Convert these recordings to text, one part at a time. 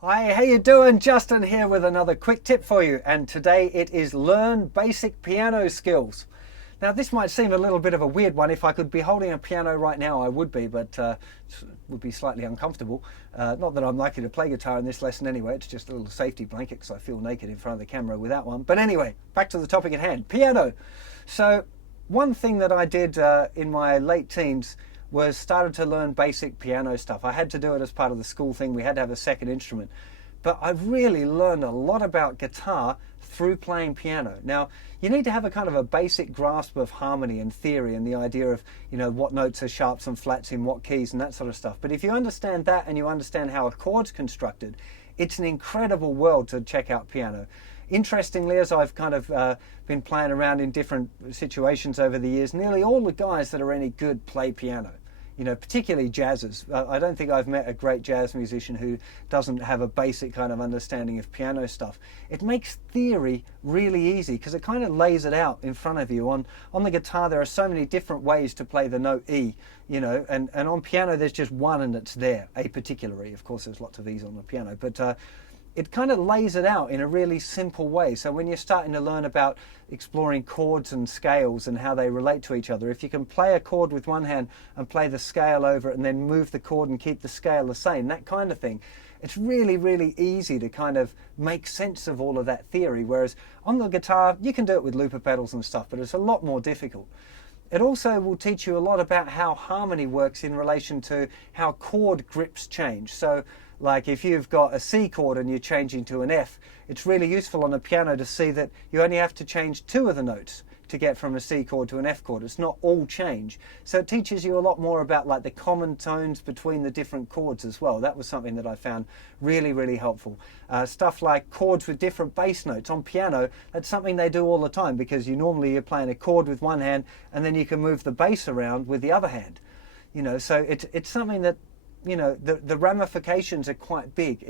Hi, how you doing? Justin here with another quick tip for you, and today it is learn basic piano skills. Now this might seem a little bit of a weird one. If I could be holding a piano right now I would be, but it would be slightly uncomfortable. Not that I'm likely to play guitar in this lesson anyway, it's just a little safety blanket because I feel naked in front of the camera without one. But anyway, back to the topic at hand, piano. So one thing that I did in my late teens was started to learn basic piano stuff. I had to do it as part of the school thing. We had to have a second instrument. But I really learned a lot about guitar through playing piano. Now, you need to have a kind of a basic grasp of harmony and theory and the idea of, what notes are sharps and flats in what keys and that sort of stuff. But if you understand that and you understand how a chord's constructed, it's an incredible world to check out piano. Interestingly, as I've kind of been playing around in different situations over the years, nearly all the guys that are any good play piano. Particularly jazzers. I don't think I've met a great jazz musician who doesn't have a basic kind of understanding of piano stuff. It makes theory really easy because it kind of lays it out in front of you. On the guitar there are so many different ways to play the note E, and on piano there's just one and it's there, a particular E. Of course there's lots of E's on the piano, but it kind of lays it out in a really simple way. So when you're starting to learn about exploring chords and scales and how they relate to each other, if you can play a chord with one hand and play the scale over it and then move the chord and keep the scale the same, that kind of thing, it's really, really easy to kind of make sense of all of that theory. Whereas on the guitar, you can do it with looper pedals and stuff, but it's a lot more difficult. It also will teach you a lot about how harmony works in relation to how chord grips change. So like if you've got a C chord and you're changing to an F, it's really useful on the piano to see that you only have to change two of the notes to get from a C chord to an F chord. It's not all change. So it teaches you a lot more about like the common tones between the different chords as well. That was something that I found really, really helpful. Stuff like chords with different bass notes. On piano, that's something they do all the time because you're playing a chord with one hand and then you can move the bass around with the other hand. So it's something that the ramifications are quite big.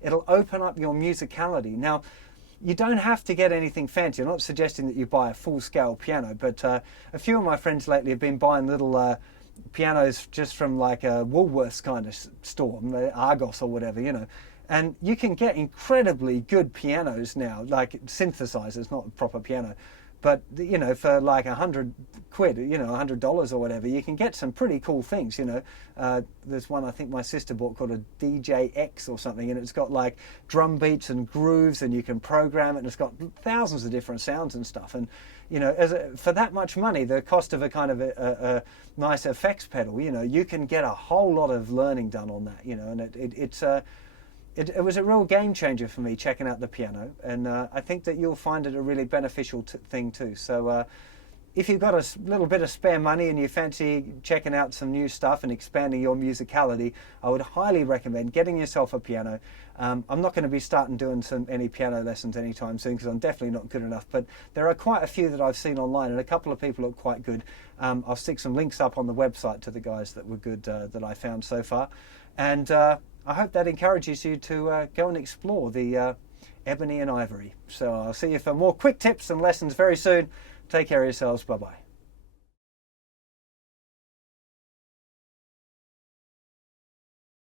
It'll open up your musicality. Now, you don't have to get anything fancy. I'm not suggesting that you buy a full-scale piano, but a few of my friends lately have been buying little pianos just from like a Woolworths kind of store, Argos or whatever, and you can get incredibly good pianos now, like synthesizers, not a proper piano. But, for like £100, $100 or whatever, you can get some pretty cool things, There's one I think my sister bought called a DJX or something, and it's got like drum beats and grooves, and you can program it, and it's got thousands of different sounds and stuff. And, for that much money, the cost of a kind of a nice effects pedal, you can get a whole lot of learning done on that, and it was a real game changer for me checking out the piano, and I think that you'll find it a really beneficial thing too. So if you've got a little bit of spare money and you fancy checking out some new stuff and expanding your musicality, I would highly recommend getting yourself a piano. I'm not going to be starting doing any piano lessons anytime soon because I'm definitely not good enough, but there are quite a few that I've seen online and a couple of people look quite good. I'll stick some links up on the website to the guys that were good that I found so far. And I hope that encourages you to go and explore the ebony and ivory. So I'll see you for more quick tips and lessons very soon. Take care of yourselves. Bye-bye.